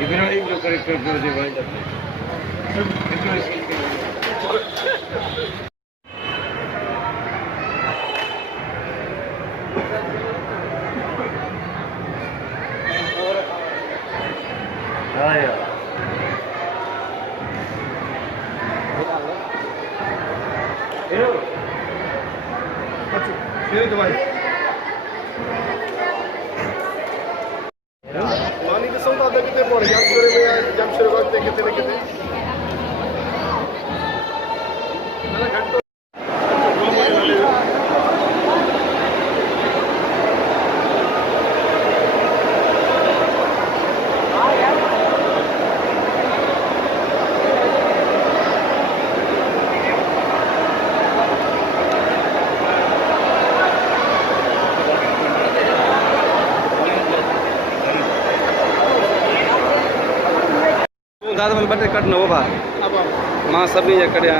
इब्राहिम जो करेक्टर जो भाई जाते हाँ यार ये तो भाई मानी तो सौदा दे कितने पड़ जमशेरे में जमशेरे वक्त कितने में कितने मैंने घंटों दादा मैं बटे कटना वो भा अब मां सभी ये कड़िया